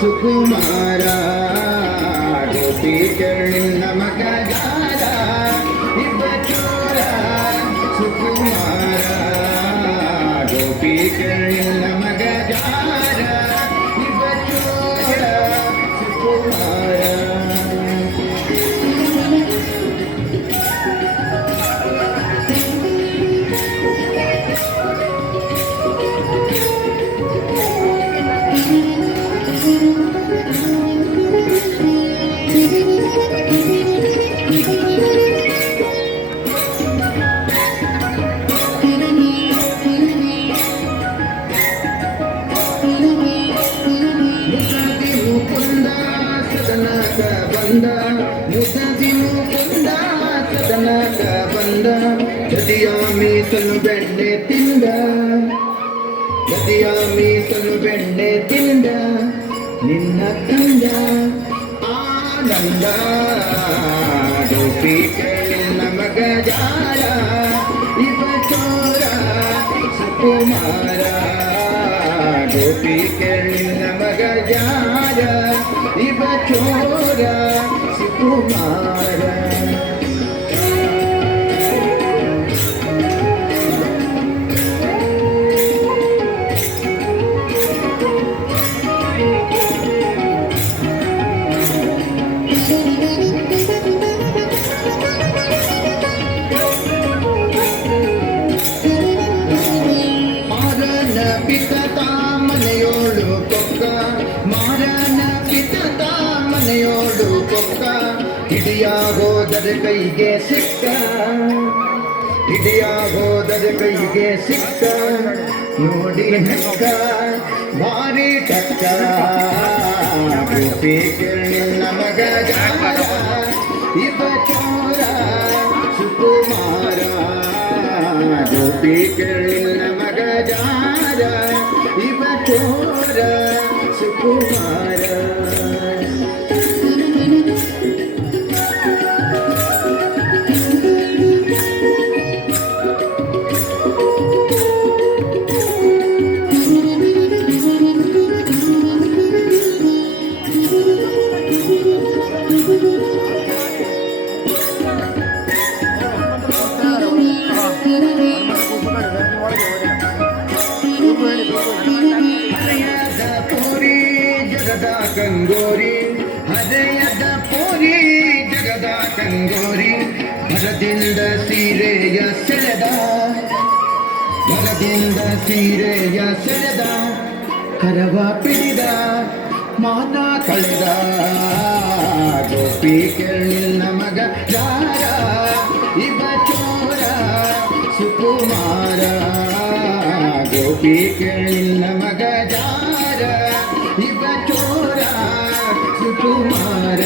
ಸುಕುಮಾರ ಗೋಪಿಕರ್ಣ ಮಗ ಜಾರ ಇಬ್ಬ ಚೋರ ಸುಕುಮಾರ ಗೋಪಿಕರ್ಣ ಮಗ ಜಾರ ಇಬ್ಬ ಚೋರ ಸುಕುಮಾರ. ಮುಸದಿ ಮುಕುಂದ ಸದನಕ ಬಂದ ಗದಿಯ ಮೀಸಲು ಬೆಣ್ಣೆ ತಿಂದ ಗದಿಯ ಮೀಸಲು ಬೆಣ್ಣೆ ತಿಂದ ನಿನ್ನ ಕಂದ ಆನಂದ ಗೋಪಿ ಕೇಳಿನ ಮಗ ಜಾರ ಇವ ಚೋರ ಸುಕುಮಾರ ಗೋಪಿ ಕೇಳಿನ ಮಗ ಜಾರ ಇವ ಚೋರ ಸುಕುಮಾರ. ಮಾರನ ಪಿತತ ಮನೆಯೋಳು ಕೊಕ್ಕ ಮಾರನ ಪಿತತ ಮನೆಯೋಳು ಕೊಕ್ಕ ಹಿಡಿಯಾಗೋದರೆ ಕೈಗೆ ಸಿಕ್ಕ ಹಿಡಿಯಾಗೋದರೆ ಕೈಗೆ ಸಿಕ್ಕ ನೋಡಿ ನಕ್ಕ ಭಾರಿ ಟಕ್ಕ ಗೋಪಿ ಕೇಳಿನ ಮಗ ಜಾರ ಇವ ಚೋರ ಸುಕುಮಾರ ಗೋಪಿ ಕೇಳಿನ ಮಗ ಜಾರ ಇವ ಚೋರ ಸುಕುಮಾರ. ಹೃದಯದ ಪೋರಿ ಜಗದ ಕಂಗೋರಿ ಹೃದಯದ ಪೋರಿ ಜಗದ ಕಂಗೋರಿ ಭರದಿಂದ ಸೀರೆಯ ಸೆಳೆದ ಭರದಿಂದ ಸೀರೆಯ ಸೆಳೆದ ಕರವ ಪಿಡಿದ ಮಾನ ಕಳೆದ ಗೋಪಿ ಕೇಳಿನ ಮಗ ಜಾರ ಇವ ಚೋರ ಸುಕುಮಾರ ಗೋಪಿ ಕೇಳಿನ ಮಗ ಜಾರ ಇವ ಚೋರ ಸುಕುಮಾರ.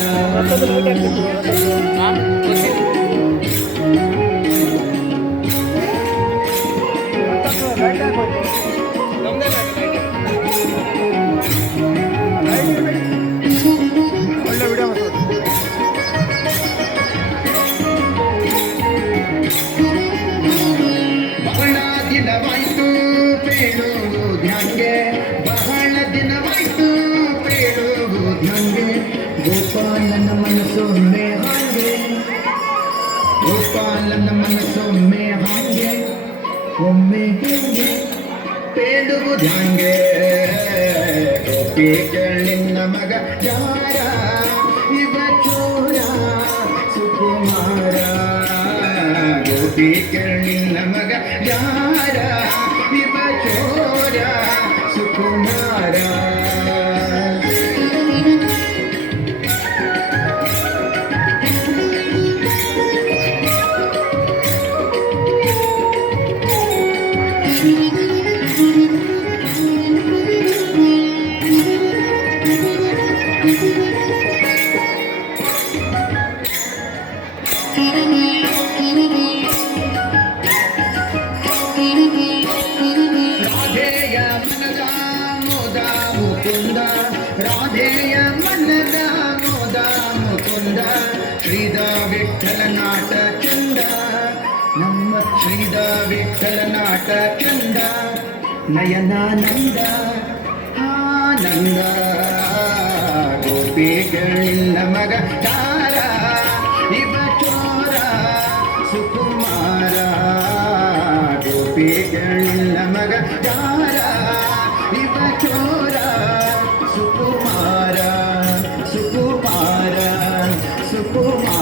ಬಹಳ ದಿನವಾಯ್ತು ಪೇಳುವುದ್ಯಾಂಗೆ ಬಹಳ ದಿನವಾಯ್ತು ಪೇಳುವುದ್ಯಾಂಗೆ ಗೋಪಾಲನ ಮನಸ್ಸೊಮ್ಮೆ ಹಾಗೆ ಗೋಪಾಲನ ಮನಸ್ಸೊಮ್ಮೆ ಹಾಗೆ ಒಮ್ಮೆ ಹಿಂಗೆ ಪೇಳುವುದ್ಯಾಂಗೆ ಗೋಪಿ ಕೇಳಿನ ಮಗ ಜಾರ ಇವ ಚೋರ ಸುಕುಮಾರ ಗೋಪಿ ಕೇಳಿನ ಮಗ ಜಾರ ಇವ ಚೋರ ಸುಕುಮಾರ. ರಾಧೆಯ ಮನದ ಮೋದ ಮುಕುಂದ ರಾಧೆಯ ಮನದ ಮೋದ ಮುಕುಂದ ಶ್ರೀದ ವಿಠಲ ನಾಟ ಚಂದ ನಮ್ಮ ಶ್ರೀದ ವಿಠಲ ನಾಟ ಚಂದ ನಯನಾನಂದ ಆನಂದ ಗೋಪಿಗಳಿಲ್ಲ ಮಗ ತಾರ ಇವ ಚೋರ ಸುಕುಮಾರ ಗೋಪಿಗಳಿಲ್ಲ ಮಗ ತಾರ ಇವ ಚೋರ ಸುಕುಮಾರ ಸುಕುಮಾರ ಸುಕುಮಾರ